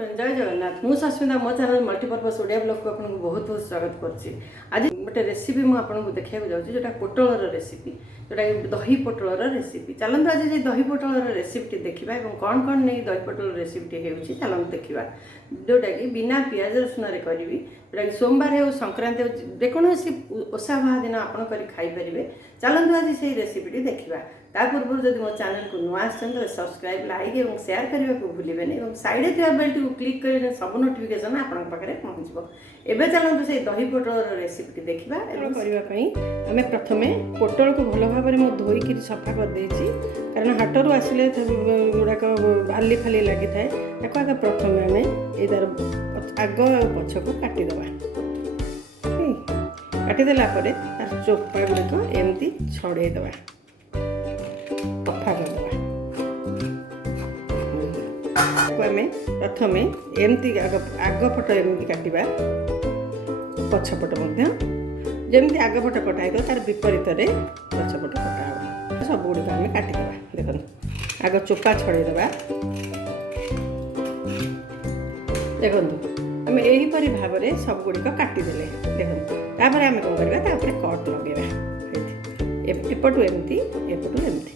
जय जगन्नाथ मुझे सस्मिता मो चैनल मल्टीपर्पज ओडिया ब्लॉग को आपको बहुत बहुत स्वागत करछि। आज गोटे रेसिपी मु आपको देखा जाऊँगी जोटा पोटलर रेसिपी जोटा दही पोटलर रेसिपी। चलते आज दही पोटलर रेसिपी देखा और कौन कौन नहीं दही पोटल रेसिपी हो चलते देखा जोटा कि बिना पियाज रसुन करी जोटा कि सोमवार हो संक्रांति जेकोसी ओषा बाहा दिन आप खाईपारे। चलते आज से रेसिपी देखा ता पूर्व जब मो चैनल को नुआ तो सब्सक्राइब लाइक और शेयर करने को भूलें और साइड थी बेल को क्लिक कर सब नोटिफिकेशन आपन पाखे पहुँचो। एवं चलते से दही पोटल रेसिपी देखा करने आम प्रथम पोटल को भल भाव में धोईक सफा कर देछि कारण हाटरू आसिले गुड़ाक बाली फाली लगी था आगे प्रथम आम यार आग पछ को काटिदेवा काटिदेला तार चोपा गुड़िक एमती छड़ेदेवा सफा करदेवा आम प्रथम एमती आग पट एमती काटिबा पछपट जमी आगपट कटाई तार विपरीत पछपट कटा सब गुड़िक आम काटिदेवा। देखो आग चोपा छड़ेदेवा देखु आम यहीपरि भाव में सब गुड़िक काटिदेले देखो तापर आम कौन करवा कट लगेगा एपटू एमती एपटू एमती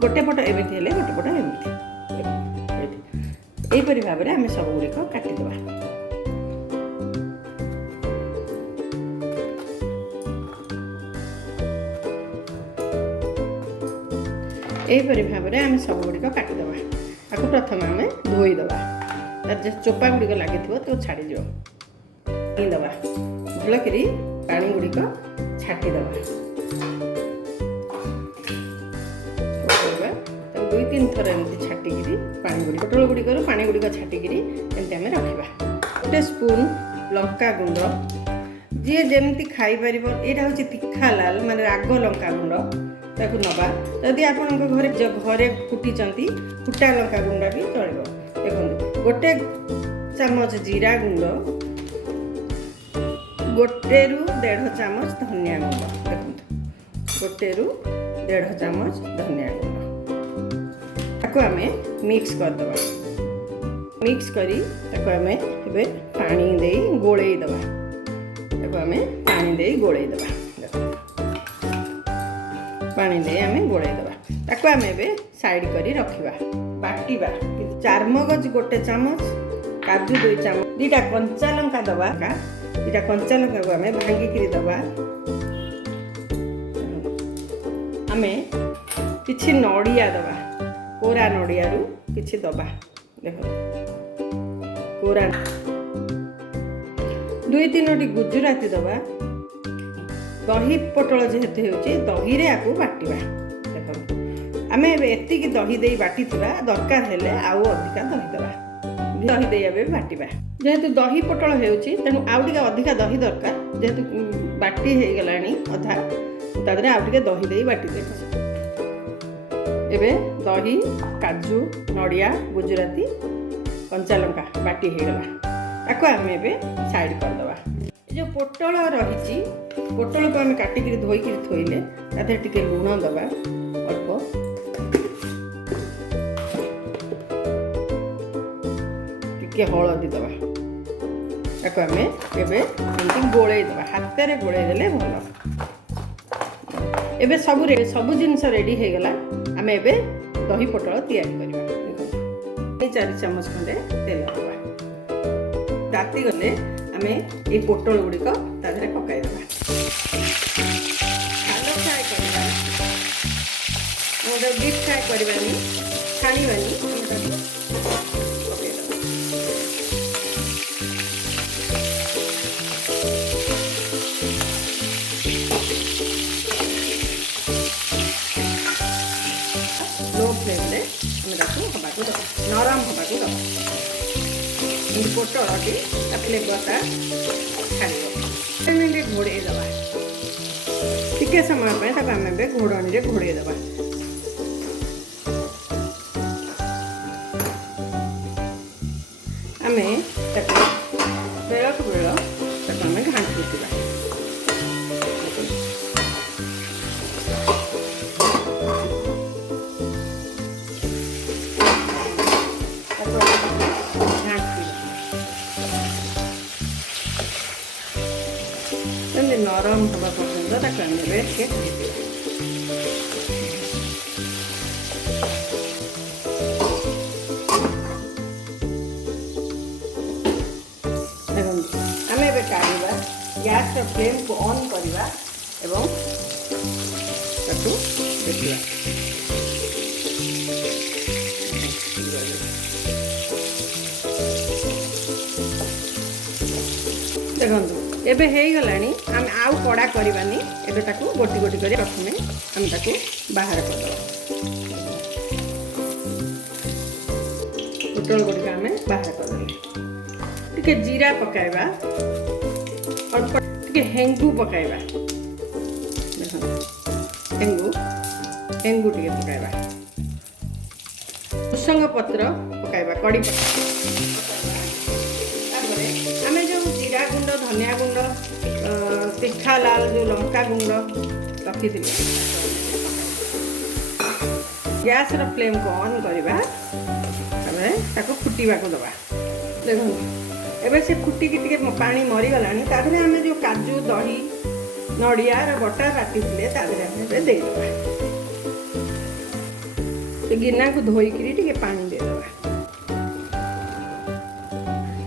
गोटे पट एमती हेले गोटे पट एमती यहीपरि भाव में आम सब गुड़िक काटिदेवा। यहीपरि भाव में आम सब गुड़िक काटिदेवा आपको प्रथम आम धोईदेवा तार जो चोपा गुड़िक लगी तो छाड़ीज दबा भलक पानी गुड़िक छाटिदेवा दुई तीन थर एमती छाटिकी पानी गुड़ी पोटल गुड़िक पानी गुड़िक छाटिकी एमती आम रखा। गोटे स्पून लंका गुंड जी जमी खाईपर यहाँ हूँ तीखा लाल माने राग लंका गुंड ताकू नवा जदि आप घरे फुटी फुटा लंका गुंड भी चलो। देखो गोटे चामच जीरा गुंड गोटे रु 1.5 चामच धनिया गुंड देखो गोटे रु 1.5 चामच धनिया गुंड ताको आम मिक्स करदे मिक्स करी ताको आम ए पानी दे गोलई दबा ताको आम पानी दे गोलई दबा पानी दे आम गोलई दबा ताको आम ए साइड करी रखिबा बाटिबा चारमगज गोटे चामच काजू 2 चामच 2टा कंचा लंका दबा 2टा कंचा लंका को आम भांगिकी दबा आम किछि नड़िया दबा कोरा नड़िया रु किछि दबा देखो कोरा 2-3टी गुजराती दबा दही पोटल जेहेतु होची दही रे आपको बाटिबा देखो आम एति दही दे बाटी दरकार हेले आउ अधिका दही दबा दही दे आबे बाटिबा जेहेतु दही पोटल होची तेणु आउ टिके अधिका दही दरकार जेहेतु बाटी हे गलानी अधा तादरे आउ टिके दही दे बाटी दे एबे दही काजू नड़िया गुजराती कंचा लंका बाटी हो गला ताको आम ए साइड करदे जो पोटल रही पोटल को आम काटिक धोईक थोइले तादे टिके लुण दबा अल्प टिके हलदी दबा ताको आम एमती गोलई दबा हाथ में गोलई देले भल एबे सब जिनस रेडी हो गला आम ए दही पोटल तैयारी करवा 4 चामच खंडे तेल दबा ताती गले आम ये पोटल गुड़िक तादे पकईदेवा आलू फ्राए करवा डीप फ्राए करवानी छाणी लो फ्लेम रे हवाक दबा नरम हवाक दबा पोटल फ्लेवरटा छाड़ घोड़े दबा टिके समय आम घोड़नी घोड़े दबा आम बेल को बेल आम घाटी नरम हवा पर्यंत ताको आम टिके देखो आम ए काढ़ा गैस फ्लेम को ऑन करवा एवं ताकू देखिए देखो एबे हो गलानी आम आउ कड़ा करवानी एबे ताकू गोटी गोटी कर प्रथमे आम ताकू बाहर कर पोटल गुड़िक आम बाहर कर टे जीरा पकाइबा अल्प टे हेंगू पकाइबा देखो हेंगू हेंगू टे पकाइबा भृषंग पत्र पकाइबा कड़ी पकाइबा आम जो जीरा गुंड धनिया गुंड तीखा लाल जो लंका गुंड रखी गैस फ्लेम को ऑन करवा फुटा को दबा देखो एबे से फुटिकी टिके पानी मरीगला ताधे आम जो काजू दही नड़िया बटा बाटी आम देदेबा गिना को धोईकरी टिके पानी देदेबा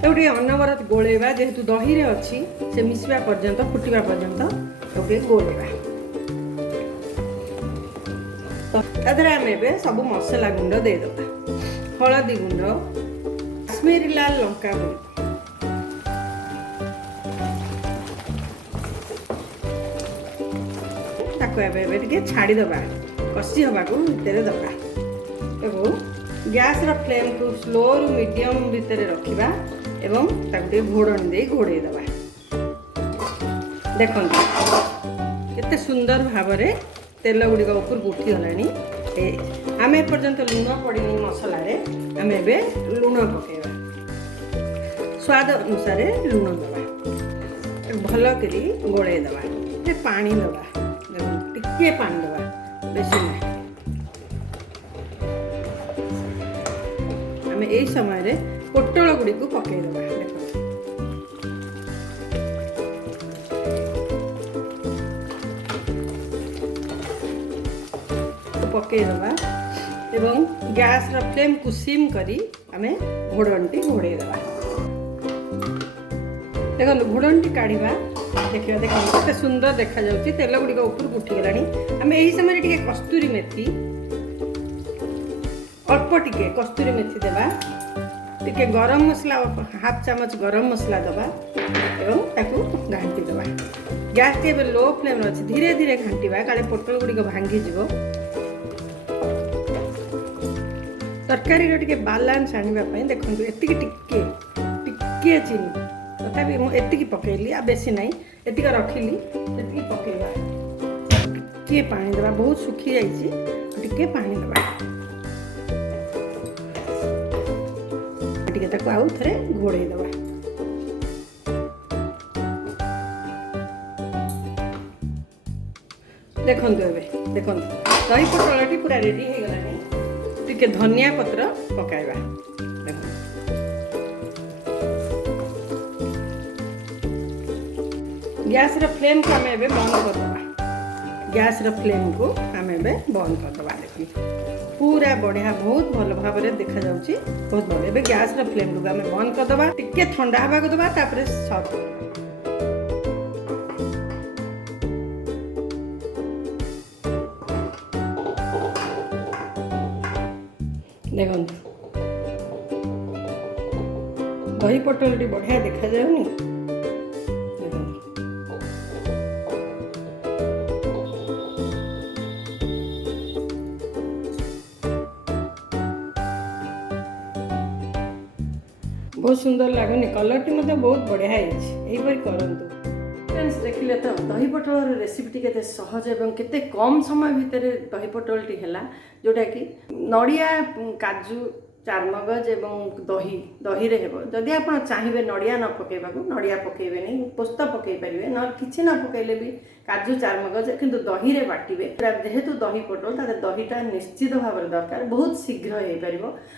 गोटे अनवरत गोलेबा जेहेतु दही रे अच्छी से मिसवा पर्यंत फुटिबा पर्यंत गोटे गोलेबा तादरे आम ए सब मसला गुंड देदेबा हलदी गुंड काश्मीरी लाल लंका गुंड ताको छाड़ीदबा कषि हवा को भितर दबा गैस फ्लेम को स्लो रु मीडियम भितर रखिबा एवं ताकू घोड़नी दे घोड़े दबा देखो केते सुंदर भाव में तेल गुड़िक ऊपर उठी गला आम एपर्यंत लुण पड़नी मसला आम ए लुण पकेबा स्वाद अनुसार लुण दबा भल करी गोले दबा पानी दबा टिके पानी दबा बेसी ना आम यही समय पोटल गुड़ी को पकईदबा पकईदबा एवं गैस फ्लेम को सिम करी आम घोड़नी घोड़ेदबा देखो घोड़नी काढ़ा देखिए देखो केते सुंदर देखा जाउची तेल गुड़ी ऊपर उठीगलानी आम यही समय टिके कस्तूरी मेथी अल्प टिके कस्तूरी मेथी देवा टिके गरम मसला हाफ चामच गरम मसला दबा एवं ताकू घांटी दबा गैस के लो फ्लेम अच्छी धीरे धीरे घांटा काले पोटल गुड़िक भांगी जीवो तरकारी टिके बालांस आने देखो एतिकी टिके टिके चीनी तथापि मुझे पकईली आ बेसी ना एतिक रखिली एतिकी पकईबा टिके पानी दबा बहुत सुखी जाइए टिके पानी दबा टिके ताको आउ थरे घोड़े दबा देखो देखो दही पटलटी पूरा रेडी हो गलानी टिके धनिया पत्र पकाइबा देखो गैस फ्लेम को आम ए बंद करदे गैस फ्लेम को आम ए बंद करदे देखिए पूरा बढ़िया बहुत भल भाव में देखा जाउची बहुत भल ए गैस फ्लेम को आम बंद करदे टिके ठंडा हवा को दबा तापर सर्व करदे देखो दही पटलटी बढ़िया देखा जाउनी बहुत सुंदर लगुनि कलर मत बहुत बढ़िया यहीपर करूँ फ्रेंड्स देखिले तो दही पटल रेसिपी केते सहज एवं केते कम समय भितर दही पटलटी है जोटा कि नड़िया काजू चारमगज एवं दही दही रे हेबो जदि आपण चाहिए नड़िया न पकेबा को नड़िया पकेबे नहीं पोस्ता पकई पारे ना किसी न पकेले भी काजू चारमगज किंतु दही रे बाटिबे जेहेतु दही पोटल ताते दहीटा निश्चित भाव में दरकार बहुत शीघ्र हो पार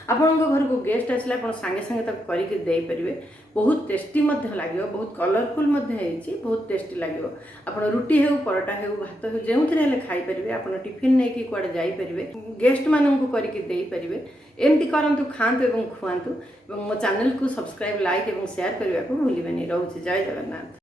आपण घर को गेस्ट आसले आप सांगे सांगे करके देपारे बहुत टेस्टी लगे बहुत कलरफुल बहुत टेस्टी लगे आप रुटी हो परोटा हो भात हो जो खाई पारे आप टिफिन नहीं कि कुआडे जाइपारे गेस्ट मानू करके देपारे एमती करंतु खातु एवं खुआतु मो चैनल को सब्सक्राइब लाइक और शेयर करने को भूलिबेनी। रोचे जय जगन्नाथ।